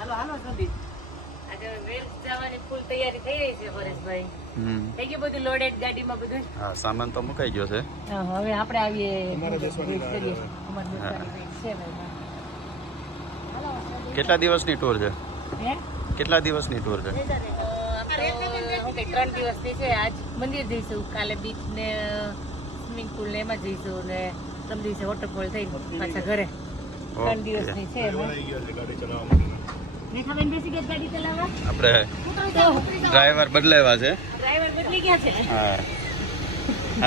હાલો હાલો સંદીપ. આજે વેલ જવાની ફૂલ તૈયારી થઈ રહી છે પરેશભાઈ. થઈ ગયું બધું લોડેડ ગાડીમાં બધું. હા સામાન તો મુકાઈ ગયો છે. હવે આપણે આવીએ કેટલા દિવસની ટૂર છે? કેટલા દિવસની ટૂર છે? 3 દિવસની છે. આજ મંદિર જઈશું, કાલે બીચ ને સ્વિમિંગ પુલ ને એમાં જઈશું ને 3 દિવસે વોટરફોલ થઈ પાછા ઘરે. 3 દિવસની છે. રેખાબેન બેસી ગયા ગાડી ચલાવવા? આપણે ડ્રાઈવર બદલાવ્યા છે. ડ્રાઈવર બદલી ગયા છે. હા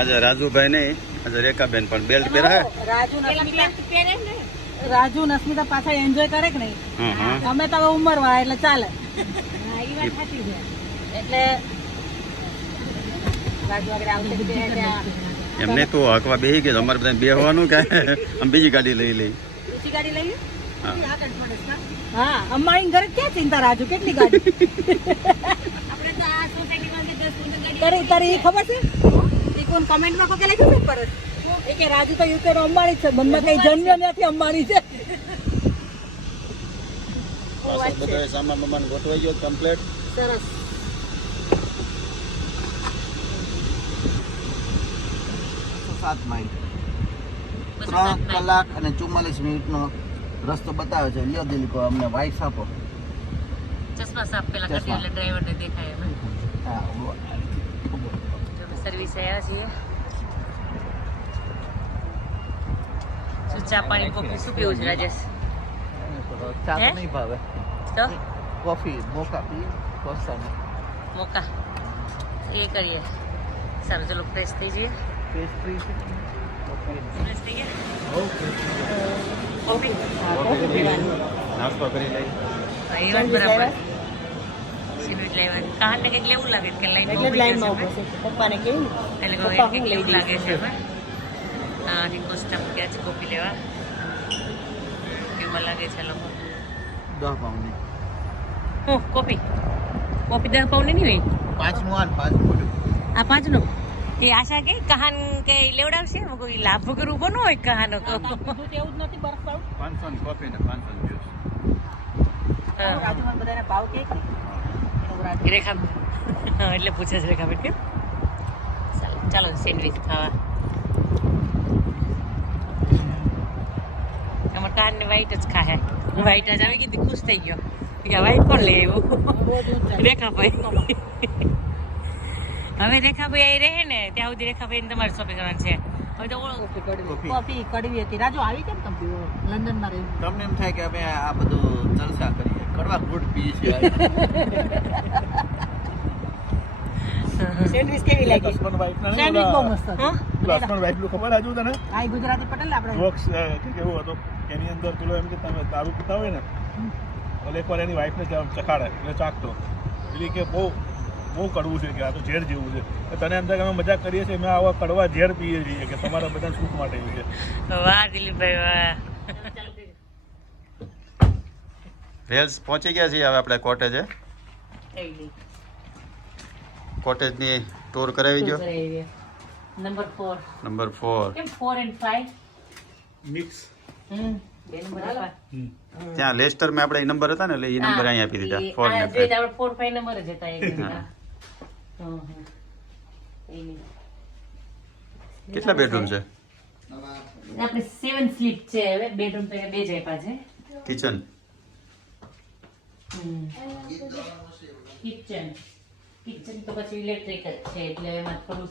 આજે રાજુભાઈ નહીં, આજે રેખાબેન પણ બેલ્ટ પહેરાય. રાજુ ને અસ્મિતા પાછા એન્જોય કરે કે નહીં? અમે તો ઉંમર વાળા એટલે ચાલે. એટલે રાજુ આગળ આવશે એમને તો હકવા બેસી ગયો. અમારે બધા બેહવાનું કે આમ બીજી ગાડી લઈ લઈ. બીજી ગાડી લઈએ. હા અમારી ઘરે ક્યાં ચિંતા રાજુ, કેટલી ગાડી આપણે તો આ સોસાયટીમાં 10-15 ગાડી તારી ખબર છે? એ કોણ કમેન્ટમાં કોકે લખ્યું છે પર એ કે રાજુ તો યુકે અંબાણી છે, મનમાં કઈ જન્મ્યો નથી, અંબાણી છે. બધો સામાન બમાન ગોઠવાઈ ગયો કમ્પ્લીટ. સરસ. સાત માઇલ 3 કલાક અને 44 મિનિટનો રસ્તો બતાવે છે. લ્યો દિલીપ અમને વાઇટ આપો. ચશ્મા સાફ પેલા કરી એટલે ડ્રાઈવરને દેખાય એમ. હા સર્વિસ આવ્યા છીએ. શું ચા પાણી કોફી શું પીવું છે રાજેશ? ચા તો નહીં ભાવે તો કોફી મોકા પી કોસ્તા મોકા એ કરીએ. સારું ચલો ફ્રેશ થઈ જઈએ. પેસ્ટ્રી ફ્રેશ થઈ ગયા. ઓકે કોફી કોફી પીવાનું. નાસ્તો કરી લઈ. એ વાત બરાબર. સિગરેટ લેવાનું કાને કંઈક લેવું લાગે કે લાઈનમાં ઉભો છે. પપ્પાને કેવું એટલે કંઈક લેવું લાગે છે. હા રિક્વેસ્ટ ગયા છે કોફી લેવા. કેવું લાગે છે લોકો? 10 પાઉન્ડ કોફી કોફી 10 પાઉન્ડ નહીં હોય. 5નું આ 5 આ 5 નો એ આશા કે કહાન કે લેવડાવશે કોઈ લાભ વગર ઉભો ન હોય કહાનો તો એવું જ નથી. બરફ પાઉં 500 કોફી ને 500 જ્યુસ. રાજુમાં બધાને ભાવ કે રેખા એટલે પૂછે છે રેખા બેન કેમ. ચાલો સેન્ડવીચ ખાવા. અમાર કાન ને વાઈટ જ ખાહે. વાઈટ જ આવી ગઈ ખુશ થઈ ગયો કે વાઈટ કોણ લે આવ્યું? રેખાભાઈ. હવે રેખાભાઈ અહીં રહે ને ત્યાં સુધી રેખાભાઈ તમારે શોપિંગ કરવાનું છે. હવે તો કોફી કડવી હતી. રાજુ આવી કેમ તમે લંડન માં રહ્યું? તમને એમ થાય કે અમે આ બધું જલસા કરીએ, કડવા ગુડ પી છે. સેન્ડવિચ કેવી લાગી? સેન્ડવિચ બહુ મસ્ત હતું. લક્ષ્મણ વાઇફનું ખબર આજુ તને? આ ગુજરાતી પટેલ આપણે જોક્સ કેવું હતું એની અંદર પેલો એમ કે તમે દારૂ પીતા હોય ને એટલે એકવાર એની વાઈફને ચખાડે એટલે ચાખતો એટલે કે બહુ કડવું છે કે આ તો ઝેર જેવું છે. તને એમ થાય કે અમે મજાક કરીએ છીએ, અમે આવા કડવા ઝેર પીએ છીએ કે તમારા બધા સુખ માટે એવું છે. વાહ દિલીપભાઈ વાહ. વેલ્સ પહોંચી ગયા છીએ હવે આપણે કોટેજે. કોટેજની ટૂર કરાવી ગયો. નંબર 4. નંબર 4 કેમ 4 and 5? મિક્સ બે નંબર આપા. ત્યાં લેસ્ટર માં આપણે નંબર હતા ને એટલે એ નંબર અહીંયા આપી દીધા 4 ને 5. આપણે 4 5 નંબર જ હતા એક. કેટલા બેડરૂમ છે? આપણે 7 સ્લીપ છે. હવે બેડરૂમ તો 2 જ આપ્યા છે. કિચન કિચન તો પછી ઇલેક્ટ્રિક જ છે એટલે એમાં થોડું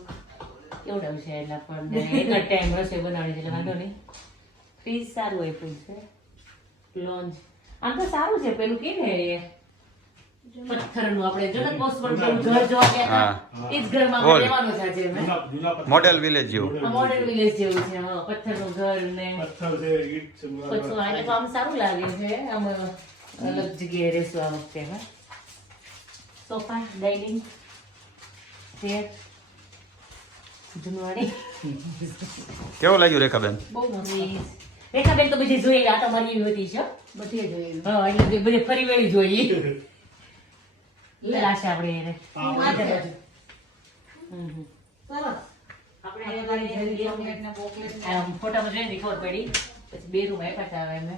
કેવડાવ છે એટલે આપણને એક જ ટાઈમ રસોઈ બનાવવાની એટલે વાંધો નહીં. ફ્રીજ સારું આપ્યું છે. લોન્જ આમ તો સારું છે. પેલું કે ને પથ્થરનું આપણે જો ને પોસ્ટબોર્ડ ઘર જોવા ગયા હતા એ જ ઘરમાં રહેવાનું છે આજે. મોડેલ વિલેજ જેવું. મોડેલ વિલેજ જેવું છે. હા પથ્થરનું ઘર ને પથ્થર છે, ઈંટ છે, પછી એટલે તો આમ સારું લાગે છે. આમ અલગ જગ્યાએ રહેશું આ વખતે. હા સોફા, ડાઇનિંગ, ચેર, જૂનવાણી. કેવું લાગ્યું રેખાબેન? બહુ મસ્ત. રેખાબેન તો બધી જોઈ આ તમારી એવી હતી છે. બધી જોઈ. હા એટલે બધે ફરી વળી જોઈ. લાશે આપણે એને. સરસ. આપણે ફોટામાં જોઈને ખબર પડી. પછી 2 રૂમ આપ્યા હતા હવે અમે.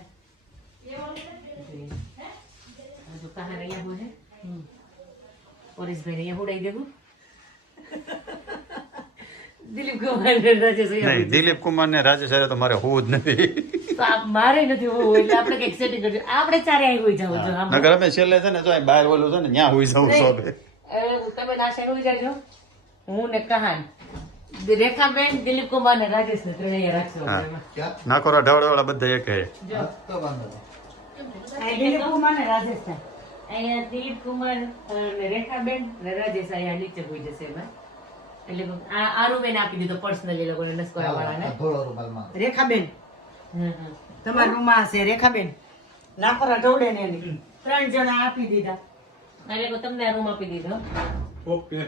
કહાન અહીંયા હું છે પરેશભાઈ અહીંયા ઉડાઈ દેવું દિલીપ કુમાર ને રાજેશ નહીં દિલીપ કુમાર ને રાજેશ હારે તો મારે હોવું જ નથી તો મારે નથી હોવું એટલે આપણે કઈક સેટિંગ કરજો આપણે ચારે આવી હોઈ જાવ જો નગર અમે છેલ્લે છે ને જો અહીં બહાર ઓલું છે ને ત્યાં હોઈ જવું સોબે તમે ના સાઈડ હોઈ જાજો હું ને કહાન રેખાબેન દિલીપ કુમાર ને રાજેશ ને ત્રણેય રાખશો નાકોરા ઢવળવાળા બધા એક હે જો તો વાંધો નહીં. દિલીપ કુમાર ને રાજેશ છે અહીંયા દિલીપ કુમાર ને રેખાબેન ને રાજેશ અહીંયા નીચે હોઈ જશે એમાં એટલે આ આરુબેન આપી દીધો પર્સનલી લોકોને નસ્કોરા આ વાળાને ધોળો રૂમાલમાં. રેખાબેન તમારા રૂમમાં હશે રેખાબેન નાકોરા ઢોળે ને એની 3 જણા આપી દીધા એટલે તમને આ રૂમ આપી દીધો ઓકે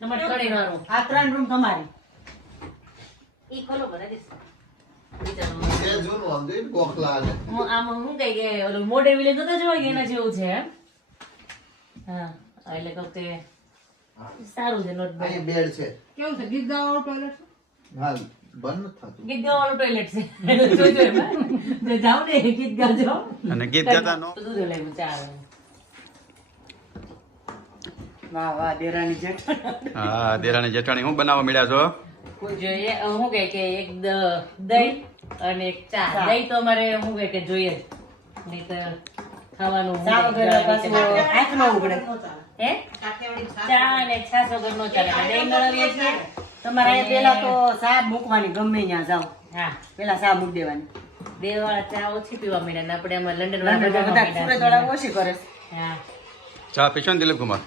તમારે ત્રણેય નો રૂમ આ 3 રૂમ તમારી ઈ ખોલો રાજેશ એ જૂનું આમ જોઈને ગોખલા હાલે. હું આમ હું કઈ કે ઓલું મોઢે વિલે તો જોઈ એના જેવું છે એમ હા એટલે કહું તે સારું છે નોટ અહીં બેડ છે. કેવું છે ગીગા વાળો ટોયલેટ હાલ બંધ નથી થતું. ગીત ગાવાનું ટોયલેટ છે જોજો એમાં જો જાવ ને ગીત ગાજો અને ગીત ગાતા નો તો દૂધ લઈ ચાલે વાહ વાહ દેરાની જેઠ હા દેરાણી જેઠાણી હું બનાવવા મળ્યા છો જોઈએ હું કહે કે એક દહીં અને એક ચા દહીં તો અમારે હું કહે કે જોઈએ જ નહીં તો ખાવાનું ચા વગર પાછું આંખ ન ઉગડે હે ચા અને છાસ વગર નો ચાલે દહીં મેળવીએ છીએ તમારે અહીંયા પેલા તો ચા મૂકવાની ગમે ત્યાં જાઓ હા પેલા ચા મૂકી દેવાની દેવાળા ચા ઓછી પીવા મળ્યા ને આપણે આમાં લંડન બધા સુરત વાળા ઓછી કરે છે. હા ચા પીશો ને દિલીપ કુમાર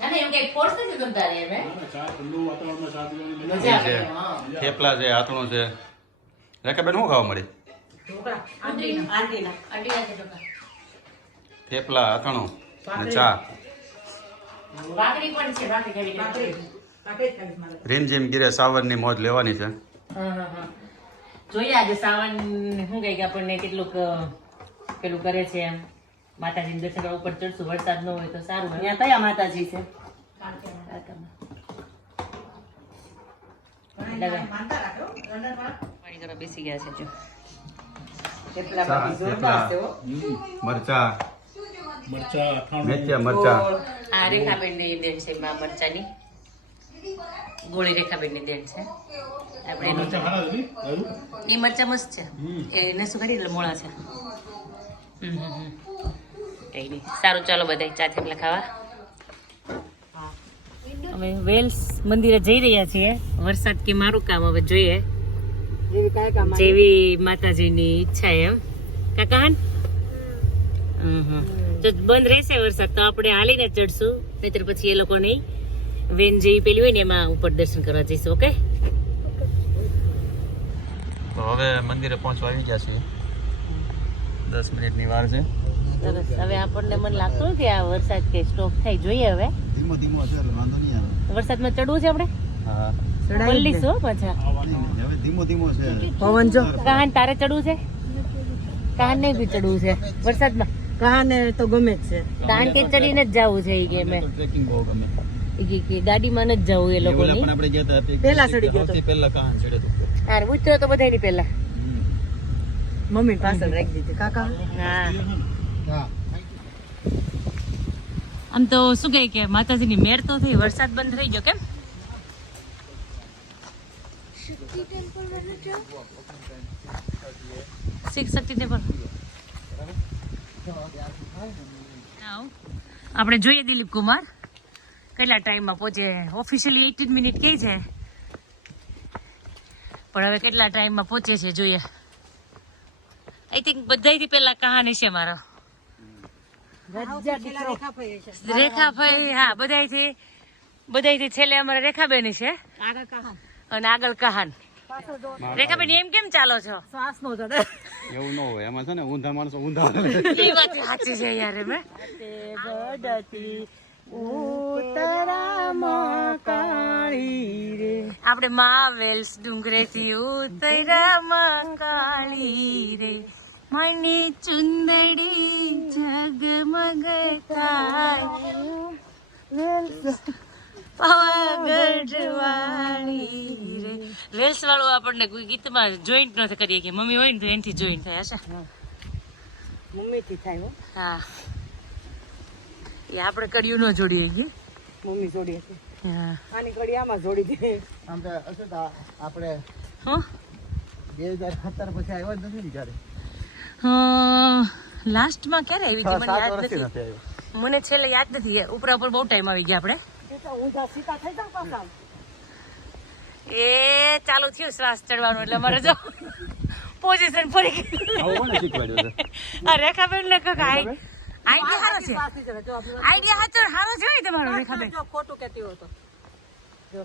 ના ના એમ કઈ ફોર્સ નથી ગમતા રે એમ ચા ઠંડુ વાતાવરણમાં ચા પીવાની મજા મજા છે આવે હા થેપલા છે આથણું છે રેખાબેન શું ખાવા મળી ઢોકળા આંટીના આંટીના આંટીના છે ઢોકળા થેપલા આથણું અને ચા ભાખરી પણ છે ભાખરી ખાવી રીમઝીમ ગીરે સાવરની મોજ લેવાની છે હા જોઈએ આજે સાવન શું કહે કે આપણને કેટલુંક પેલું કરે છે એમ માતાજીને દર્શન કરવા ઉપર ચડશું વરસાદ ન હોય તો સારું હોય અહીંયા કયા માતાજી છે પાણી કરવા બેસી ગયા છે જો થેપલા ચા, બાકી જોરદાર છે હો. મરચા મરચા અથાણું મેથીયા મરચા આ રેખાબેન ની દેન છે મા મરચાની ગોળી રેખાબેન ની દેન છે આપણે એનું મરચા ખારા છે એ મરચા મસ્ત છે એને શું કરી એટલે મોળા છે કઈ નહીં સારું ચાલો બધા ચા થેપલા ખાવા અમે વેલ્સ મંદિરે જઈ રહ્યા છીએ વરસાદ કે મારું કામ હવે જોઈએ જેવી કાંઈ કામ આવે. જેવી માતાજીની ઈચ્છા એમ કાકાન તો બંધ રહેશે વરસાદ તો આપણે હાલીને ચડશું નહીતર પછી એ લોકોની વેન જેવી પેલી હોય ને એમાં ઉપર દર્શન કરવા જઈશું ઓકે તો હવે મંદિરે પહોંચવા આવી ગયા છીએ 10 મિનિટની વાર છે સરસ હવે આપણને મને લાગતું નથી આ વરસાદ કે સ્ટોપ થાય જોઈએ હવે ધીમો ધીમો છે એટલે વાંધો નહીં આવે. વરસાદમાં ચડવું છે આપણે હા પલ્લીશું હો પાછા હવે ધીમો ધીમો છે. પવન જો કાન તારે ચડવું છે કાન નહીં બી ચડવું છે વરસાદમાં કહાને તો ગમે જ છે કાન કે ચડીને જ જવું છે ઈ કે મેં ટ્રેકિંગ બહુ ગમે ઈ કે ગાડીમાં ન જ જવું એ લોકોની પણ આપણે ગયા હતા પહેલા ચડી ગયો તો. સૌથી પહેલા કાન ચડે તો હા ઉતરો તો બધાની પહેલા મમ્મી પાછળ રાખી દીધી કાકા હા હા. આમ તો શું કહે કે માતાજીની મેર તો થઈ વરસાદ બંધ થઈ ગયો કેમ શક્તિ ટેમ્પલ આપણે જોઈએ દિલીપ કુમાર કેટલા ટાઈમમાં પહોંચે ઓફિશિયલી 18 મિનિટ કહે છે પણ હવે કેટલા ટાઈમમાં પહોંચે છે જોઈએ આઈ થિંક બધાથી પહેલા કહાની છે મારો રેખાભાઈ હા બધાથી છેલ્લે અમારે રેખાબેન છે અને આગળ કહાન રેખાબેન એમ કેમ ચાલો છો શ્વાસ નો જડે એવું ન હોય એમાં છે ને ઊંધા માણસો ઊંધા એ વાત સાચી છે યાર મેં ઉતરામાં કાળી રે આપણે માવેલ્સ ડુંગરેથી ઉતરામાં કાળી રે માની ચુંદડી જગમગ થાય પાવાગઢવાળી રે વેલ્સ વાળું આપણને કોઈ ગીતમાં જોઈન્ટ નથી કરીએ કે મમ્મી હોય ને તો એનાથી જોઈન્ટ થાય હશે મમ્મીથી થાય હો. હા એ આપણે કડિયું ન જોડીએ જી. મમ્મી જોડી હતી. હા આની ઘડી આમાં જોડી દે. આમ તો અસત આપણે હો 2017 પછી આવ્યો જ નથી ને ક્યારે લાસ્ટમાં ક્યારે આવી હતી મને 7 યાદ વર્ષથી નથી. નથી આવ્યો મને છેલ્લે યાદ નથી. ઉપરા ઉપર બહુ ટાઈમ આવી ગયા આપણે. એ તો ઊંધા સીધા થઈ જાવ પાછા. એ ચાલુ થયું શ્વાસ ચડવાનું એટલે મારે જો પોઝિશન ફરી ગઈ. આવું કોને શીખવાડ્યું છે આ રેખાબેન ને કઈક આઈડિયા સારો છે. શ્વાસ થઈ જાય. જો આપણે આઈડિયા સારો છે હોય તમારો રેખાબેન. જો ખોટું કહેતી હોય તો.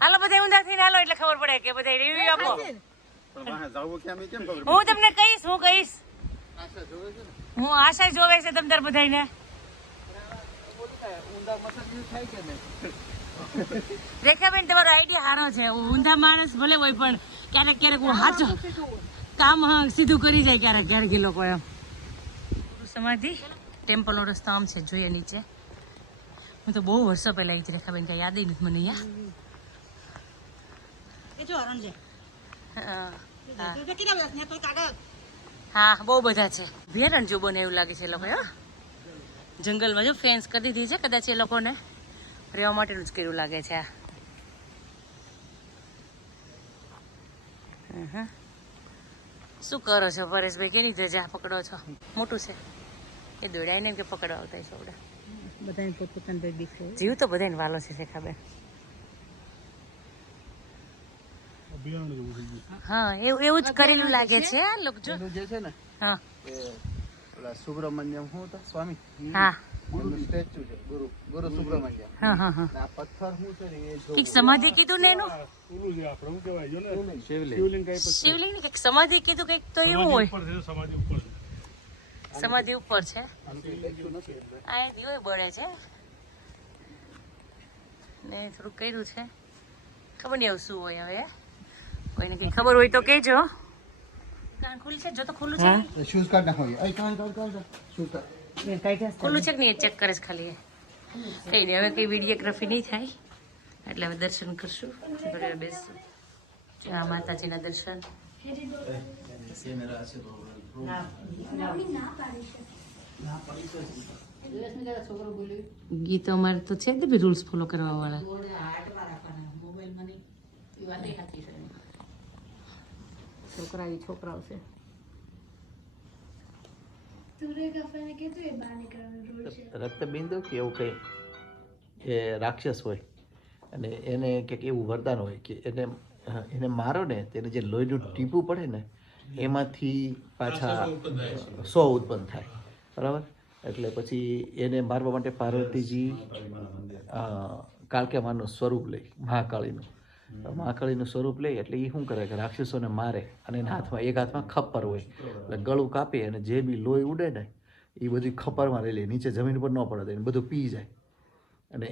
હાલો બધા ઊંધા થઈને હાલો એટલે ખબર પડે કે બધા રિવ્યુ આપો. પણ વાહે જાવું કેમ એ કેમ ખબર હું તમને કહીશ. હું આશા જોવે છે તમ તાર બધાને. ઊંધા મસાજ થાય કે નહીં રેખાબેન તમારો આઈડિયા સારો છે. ઊંધા માણસ ભલે હોય પણ ક્યારેક ક્યારેક હું સાચો કામ સીધું કરી જાય ક્યારેક એ લોકો એમ. સમાધિ ટેમ્પલનો રસ્તો આમ છે જોઈએ નીચે. હું તો બહુ વર્ષો પહેલા આવી હતી રેખાબેન કઈ યાદ નથી મને એ જો હરણ છે. અહીંયા. જો કેટલા બધા ને તો કાગળ. હા બહુ બધા છે. ભેરણ જો બને એવું લાગે છે એ લોકો. જંગલમાં જો ફેન્સ કરી દીધી છે કદાચ એ લોકોને રહેવા માટેનું જ કર્યું લાગે છે આ. શું કરો છો પરેશભાઈ? કેની ધજા પકડો છો? મોટું છે એ દોડાય ને કે પકડવા આવતા છો? બધાને પોતપોતાની ભાઈ બીક હોય. જીવ તો બધાને વાલો છે રેખાબેન. અભિયાન જેવું થઈ ગયું. હા એવું જ કરેલું લાગે છે આ લોકો જો. પેલું જે છે ને હા એ ઓલા સુબ્રમણ્યમ શું હતા સ્વામી હા ગુરુ સ્ટેચ્યુ છે ગુરુ સુબ્રમણ્યમ હા હા હા. અને આ પથ્થર શું છે ને એ જો કંઈક સમાધિ કીધું ને એનું. ઓલું જે આપણે શું કહેવાય જો ને શિવલિંગ શિવલિંગ ટાઈપ જ છે. શિવલિંગ ને કંઈક સમાધિ કીધું કંઈક તો એવું હોય. ઉપર છે સમાધિ ઉપર છે. સમાધિ ઉપર છે. સ્ટેચ્યુ નથી એટલે આ દીવો બળે છે ને થોડુંક કર્યું છે. ખબર નહીં આવું શું હોય હવે. કોઈને કંઈ ખબર હોય તો કહેજો. કાન ખુલ્લું છે જો તો ખુલ્લું છે. શૂઝ કાઢ નાખો એ કાઢ શૂઝ કાઢ ખુલ્લું છે કે નહીં એ ચેક કરે છે ખાલી. કંઈ નહીં હવે કંઈ વિડીયોગ્રાફી નહીં થાય એટલે હવે દર્શન કરશું. ઘરે બેસશું. આ માતાજીના દર્શન. ગીતો અમારે તો છે જ બી રૂલ્સ ફોલો કરવા વાળા. છોકરાઓ છે. રક્તબિંદુ કે એવું કંઈ એ રાક્ષસ હોય અને એને કંઈક એવું વરદાન હોય કે એને મારો ને તેને જે લોહીનું ટીપું પડે ને એમાંથી પાછા 100 ઉત્પન્ન થાય બરાબર. એટલે પછી એને મારવા માટે પાર્વતીજી કાળકેમાનું સ્વરૂપ લઈ મહાકાળીનું સ્વરૂપ લઈ એટલે એ શું કરે કે રાક્ષસોને મારે અને એના હાથમાં એક હાથમાં ખપ્પર હોય એટલે ગળું કાપી અને જે બી લોહી ઉડે ને એ બધી ખપ્પરમાં લઈ લે નીચે જમીન પર ન પડે એને બધું પી જાય. અને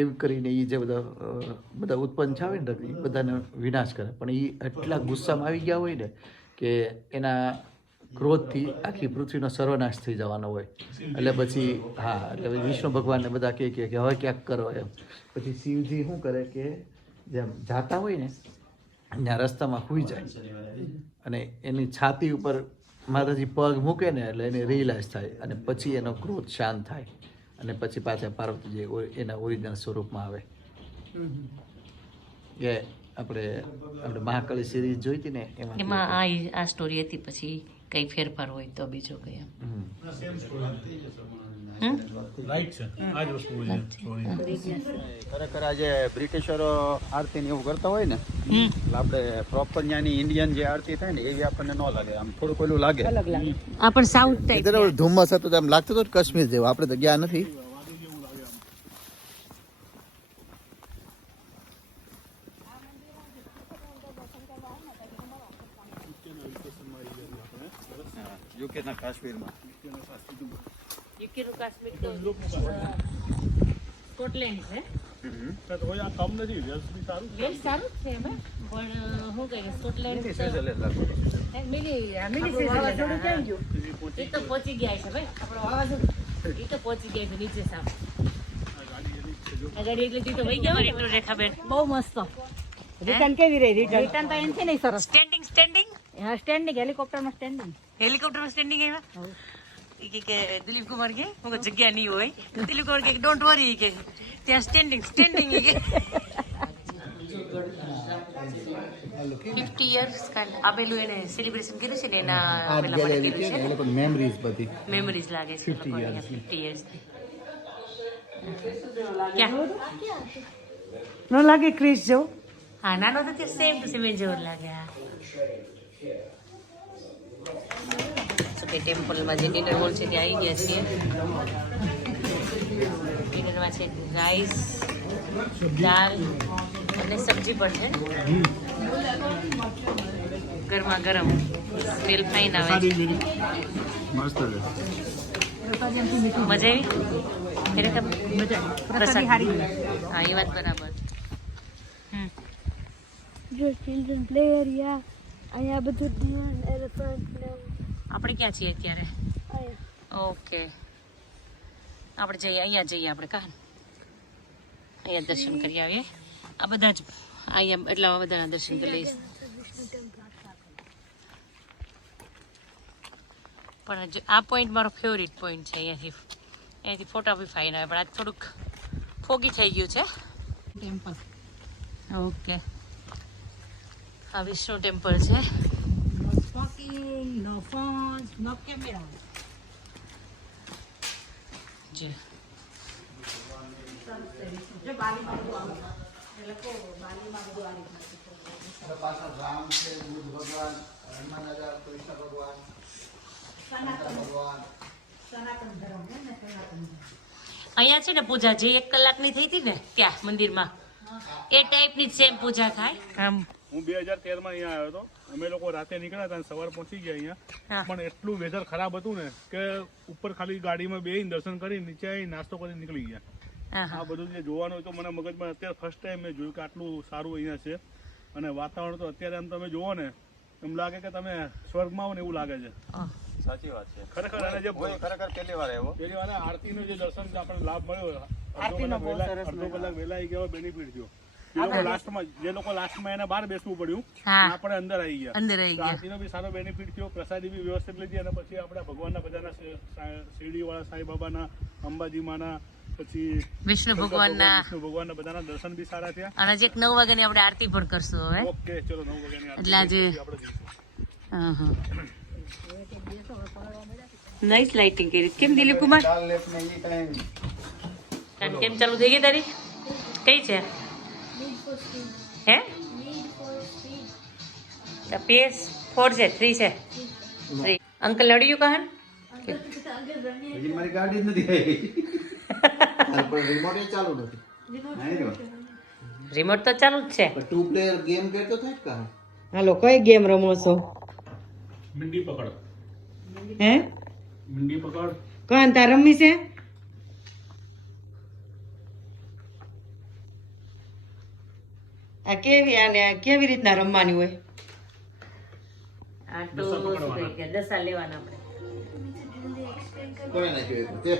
એમ કરીને એ જે બધા ઉત્પન્ન છે ને એ બધાને વિનાશ કરે. પણ એ એટલા ગુસ્સામાં આવી ગયા હોય ને કે એના ક્રોધથી આખી પૃથ્વીનો સર્વનાશ થઈ જવાનો હોય. એટલે પછી એટલે વિષ્ણુ ભગવાનને બધા કહે કે હવે ક્યાંક કરો એમ. પછી શિવજી શું કરે કે જેમ જાતા હોય ને ત્યાં રસ્તામાં સૂઈ જાય અને એની છાતી ઉપર માતાજી પગ મૂકે ને એટલે એને રિયલાઇઝ થાય અને પછી એનો ક્રોધ શાંત થાય અને પછી પાછા પાર્વતીજી એના ઓરિજિનલ સ્વરૂપમાં આવે. એ આપણે મહાકાળી સિરીઝ જોઈ હતી ને એમાં આ સ્ટોરી હતી. પછી કઈ ફેરફાર હોય તો બીજો કઈ એમ. રાઈટ છે આ જ વસ્તુ છે સ્ટોરી. ખરેખર આજે બ્રિટિશરો આરતી ને એવું કરતા હોય ને એટલે આપણે પ્રોપર ત્યાંની ઇન્ડિયન જે આરતી થાય ને એવી આપણને ન લાગે. આમ થોડું પેલું લાગે. આ પણ સાઉથ ટાઈપ. ધુમ્મસ હતું એમ લાગતું હતું કાશ્મીર જેવું. આપણે તો ગયા નથી. યુકેના કાશ્મીરમાં યુકેનું કાશ્મીર તો સ્કોટલેન્ડ છે. તો આ કમ નથી વેલ્સ બી સારું વેલ સારું જ છે એમાં પણ શું કહે સ્કોટલેન્ડ મિની એ તો પહોંચી ગયા છે ભાઈ. આપણો વાવાઝોડું એ તો પહોંચી ગયા છે નીચે સામે. આ ગાડી એટલે તો વહી ગયા એટલું રેખાબેન. બહુ મસ્ત. રિટર્ન કેવી રહી? રિટર્ન તો એમ છે નહીં સરસ. સ્ટેન્ડિંગ હા સ્ટેન્ડિંગ હેલિકોપ્ટરમાં સ્ટેન્ડિંગ. હેલિકોપ્ટરમાં સ્ટેન્ડિંગ આવ્યા. ઈ કે દિલીપ કુમાર કે હું જગ્યા નહીં હોય તો દિલીપ કુમાર કે ડોન્ટ વરી કે ત્યાં સ્ટેન્ડિંગ ઈ કે 50 years કાલ આપેલું એને સેલિબ્રેશન કર્યું છે ને એના પેલા માટે કર્યું છે મેમરીઝ બધી મેમરીઝ લાગે છે 50 years ક્યાં ન લાગે ક્રિસ જેવું હા નાનો તો સેમ ટુ સેમ જેવો લાગે હા કે ટેમ્પલમાં જે ડિનર હોલ છે ત્યાં આવી ગયા છીએ ડિનરમાં છે રાઈસ દાલ અને સબ્જી પણ છે ગરમા ગરમ સ્મેલ ફાઇન આવે છે મસ્ત છે મજા આવી પ્રસાદ હા એ વાત બરાબર જો ચિલ્ડ્રન પ્લે એરિયા અહીંયા બધું ડિયર એલિફન્ટ ને આપણે ક્યાં છીએ અત્યારે અહીંયા ઓકે આપણે જઈએ અહીંયા જઈએ આપણે કાન અહીંયા દર્શન કરી આવીએ આ બધા જ અહીંયા એટલા બધાના દર્શન કરી લઈશ પણ આ પોઈન્ટ મારો ફેવરિટ પોઈન્ટ છે અહીંયાથી ફોટા બી ફાઇન આવે પણ આજ થોડુંક ફોગી થઈ ગયું છે ટેમ્પલ ઓકે આ વિષ્ણુ ટેમ્પલ છે no phones, no camera. જે અહીંયા છે ને પૂજા જે 1 કલાકની થઈ હતી ને ત્યાં મંદિરમાં એ ટાઈપની જ સેમ પૂજા થાય આમ હું 2013 માં અહીંયા આવ્યો હતો અમે લોકો રાતે નીકળ્યા હતા અને સવાર પહોંચી ગયા અહીંયા પણ એટલું વેધર ખરાબ હતું ને કે ઉપર ખાલી ગાડીમાં બેસીને દર્શન કરી નીચે આવી નાસ્તો કરીને નીકળી ગયા આ બધું જે જોવાનું હોય તો મને મગજમાં અત્યારે ફર્સ્ટ ટાઈમ મેં જોયું કે આટલું સારું અહીંયા છે અને વાતાવરણ તો અત્યારે આમ તમે જુઓ ને એમ લાગે કે તમે સ્વર્ગમાં આવો ને એવું લાગે છે સાચી વાત છે ખરેખર અને જે ખરેખર પહેલી વાર આવ્યો પેલી વાર આરતીનો જે દર્શન આપણે લાભ મળ્યો અડધો કલાક વહેલા આવી ગયા બેનિફિટ થયો જે લોકો લાસ્ટમાં એને બહાર બેસવું પડ્યું આપણે અંદર આવી ગયા આરતીનો બી સારો બેનિફિટ થયો પ્રસાદી બી વ્યવસ્થિત લીધી અને પછી આપણે ભગવાનના બધાના શિરડી વાળા સાંઈ બાબાના અંબાજી માના પછી વિષ્ણુ ભગવાનના બધાના દર્શન બી સારા થયા અને જે 9 વાગ્યાની આપણે આરતી પણ કરશું હવે ઓકે ચલો 9 વાગ્યાની એટલે આજે નાઈસ લાઇટિંગ કરી કેમ દિલીપ કુમાર કેમ ચાલુ થઈ ગઈ તારી કઈ છે હે PS4 છે 3 છે 3 અંકલ લડ્યું કહન મારી ગાડી જ નથી આવી પણ રિમોટ ચાલુ નથી રિમોટ તો ચાલુ જ છે 2 પ્લેયર ગેમ કરતો થાય કા હાલો કઈ ગેમ રમો છો મિંડી પકડ હે મિંડી પકડ કોણ તાર રમી છે આ કેવી રીતના રમવાની હોય આ તો શું કહે કે દસા લેવાના આપણે કોને નાખ્યું તે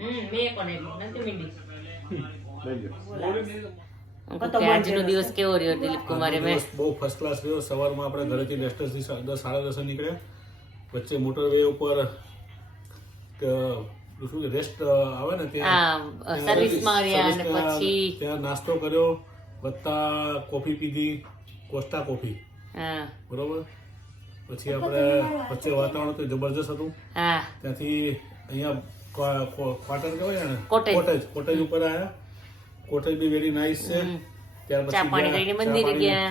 મેં કોને નથી મીંડી લઈ લો આજનો દિવસ કેવો રહ્યો દિલીપ કુમારે મેં બહુ ફર્સ્ટ ક્લાસ રહ્યો સવારમાં આપણે ઘરેથી લેસ્ટરથી 10:30 નીકળ્યા વચ્ચે મોટરવે ઉપર શું રેસ્ટ આવે ને ત્યાં સર્વિસમાં રહ્યા અને પછી ત્યાં નાસ્તો કર્યો વત્તા કોફી પીધી કોસ્ટા કોફી બરોબર પછી આપણે વચ્ચે વાતાવરણ તો જબરજસ્ત હતું ત્યાંથી અહીંયા ક્વાર્ટર કહેવાય ને કોટેજ ઉપર આવ્યા કોટેજ બી વેરી નાઇસ છે ત્યાર પછી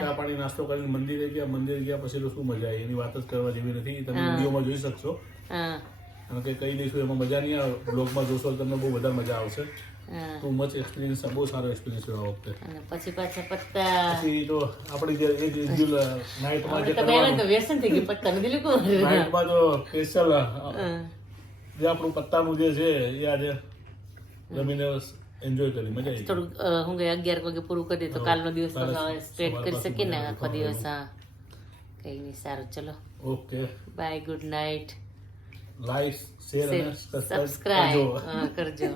ચા પાણી નાસ્તો કરીને મંદિરે ગયા પછી તો શું મજા આવી એની વાત જ કરવા જેવી નથી તમે વિડીયોમાં જોઈ શકશો અને કે કહી દઈશું એમાં મજા નહીં આવે બ્લોગમાં જોશો તમને બહુ વધારે મજા આવશે તો મચ એક્સપિરિયન્સ બહુ સારો એક્સપિરિયન્સ રહ્યો આ વખતે પછી પાછા પત્તા પછી તો આપણે જે નાઇટમાં જે વ્યસન થઈ ગયું પત્તા નાઇટમાં જો સ્પેશિયલ જે આપણું પત્તાનું જે છે એ આજે જમીને એન્જોય કરી મજા આવી થોડુંક હું કે 11 વાગે પૂરું કરી દે તો કાલનો દિવસ સ્પેન્ડ કરી શકીએ ને આખો દિવસ કઈ નહીં સારું ચલો okay bye good night like share અને સબસ્ક્રાઇબ કરજો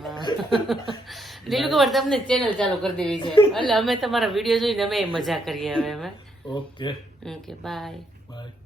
દિલીપ કુમાર તમને ચેનલ ચાલુ કરી દેવી છે એટલે અમે તમારા વિડીયો જોઈને અમે મજા કરીએ હવે અમે ઓકે ઓકે બાય બાય